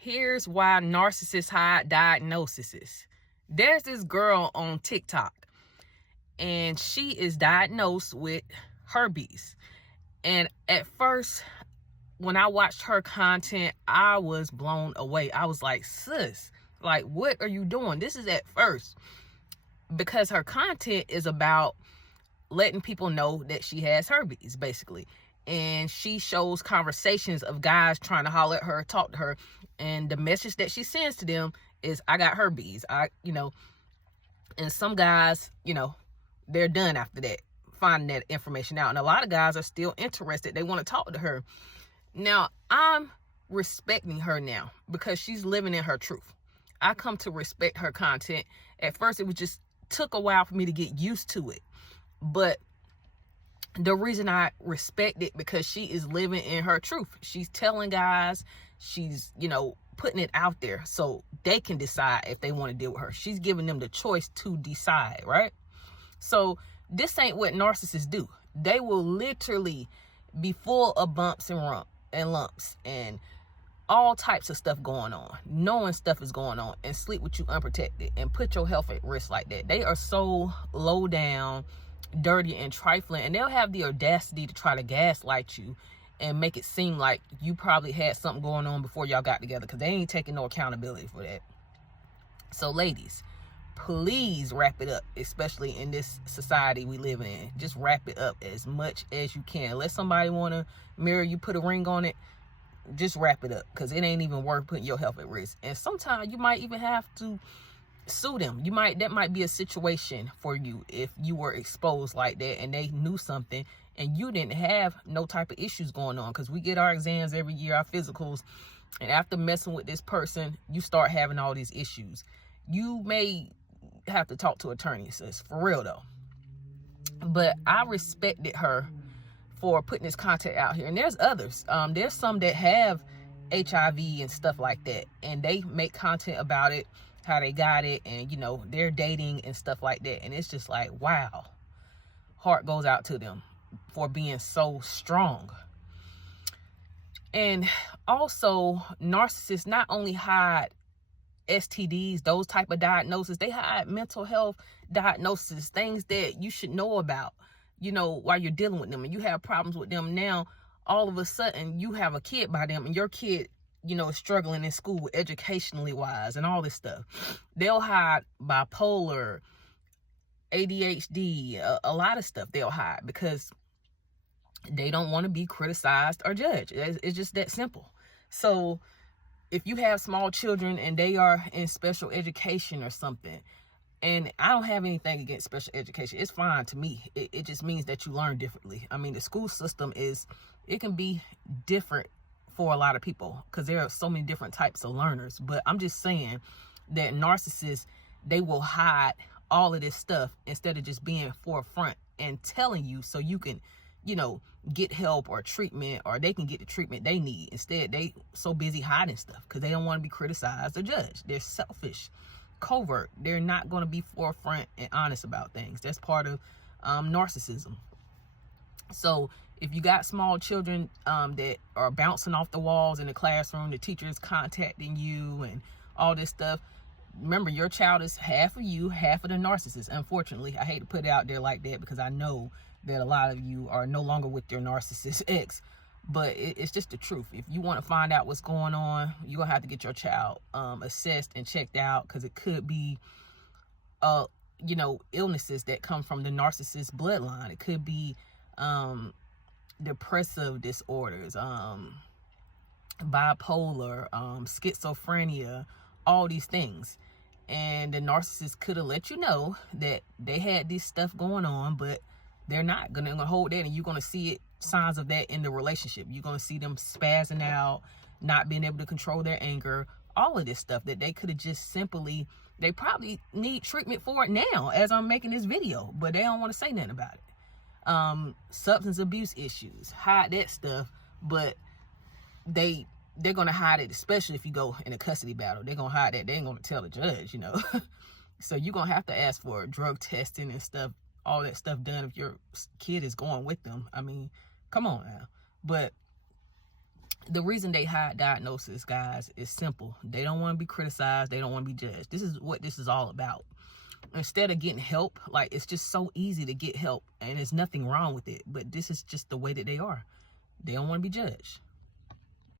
Here's why narcissists hide diagnoses. There's this girl on TikTok, and she is diagnosed with herpes. And at first, when I watched her content, I was blown away. I was like, sis, like, what are you doing? This is at first. Because her content is about letting people know that she has herpes, basically. And she shows conversations of guys trying to holler at her, talk to her. And the message that she sends to them is, I got herpes. And some guys, they're done after that, finding that information out. And a lot of guys are still interested. They want to talk to her. Now, I'm respecting her now because she's living in her truth. I come to respect her content. At first, it was just took a while for me to get used to it. But the reason I respect it, because she is living in her truth. She's telling guys, she's, putting it out there so they can decide if they want to deal with her. She's giving them the choice to decide, right? So this ain't what narcissists do. They will literally be full of bumps and lumps and all types of stuff going on, knowing stuff is going on, and sleep with you unprotected and put your health at risk like that. They are so low down, dirty, and trifling, and they'll have the audacity to try to gaslight you and make it seem like you probably had something going on before y'all got together, because they ain't taking no accountability for that. So ladies, please wrap it up, especially in this society we live in. Just wrap it up as much as you can. Let somebody want to marry you, put a ring on it, just wrap it up, because it ain't even worth putting your health at risk. And sometimes you might even have to sue them. That might be a situation for you if you were exposed like that and they knew something and you didn't have no type of issues going on, because we get our exams every year, our physicals, and after messing with this person, you start having all these issues. You may have to talk to attorneys, sis, for real though. But I respected her for putting this content out here. And there's others. There's some that have HIV and stuff like that, and they make content about it, how they got it, and they're dating and stuff like that. And it's just like, wow, heart goes out to them for being so strong. And also, narcissists not only hide STDs, those type of diagnoses, they hide mental health diagnoses, things that you should know about, while you're dealing with them, and you have problems with them. Now, all of a sudden, you have a kid by them, and your kid, is struggling in school educationally wise and all this stuff. They'll hide bipolar, ADHD, a lot of stuff they'll hide because they don't want to be criticized or judged. It's just that simple. So if you have small children and they are in special education or something, and I don't have anything against special education, it's fine to me. It just means that you learn differently. I mean, the school system it can be different for a lot of people because there are so many different types of learners. But I'm just saying that narcissists, they will hide all of this stuff instead of just being forefront and telling you so you can, get help or treatment, or they can get the treatment they need. Instead, they so busy hiding stuff because they don't want to be criticized or judged. They're selfish, covert. They're not going to be forefront and honest about things. That's part of narcissism. So if you got small children that are bouncing off the walls in the classroom, the teacher is contacting you and all this stuff, remember, your child is half of you, half of the narcissist. Unfortunately, I hate to put it out there like that because I know that a lot of you are no longer with your narcissist ex, but it's just the truth. If you want to find out what's going on, you're going to have to get your child assessed and checked out, because it could be, illnesses that come from the narcissist bloodline. It could be depressive disorders, bipolar, schizophrenia, all these things. And the narcissist could have let you know that they had this stuff going on, but they're not going to hold that, and you're going to see signs of that in the relationship. You're going to see them spazzing out, not being able to control their anger, all of this stuff that they could have just simply, they probably need treatment for it now as I'm making this video, but they don't want to say nothing about it. Substance abuse issues, hide that stuff, but they're going to hide it, especially if you go in a custody battle. They're going to hide that. They ain't going to tell the judge, So you're going to have to ask for drug testing and stuff, all that stuff done if your kid is going with them. I mean, come on now. But The reason they hide diagnosis, guys, is simple. They don't want to be criticized. They don't want to be judged. This is what this is all about. Instead of getting help, like, it's just so easy to get help, and there's nothing wrong with it, but this is just the way that they are. They don't want to be judged.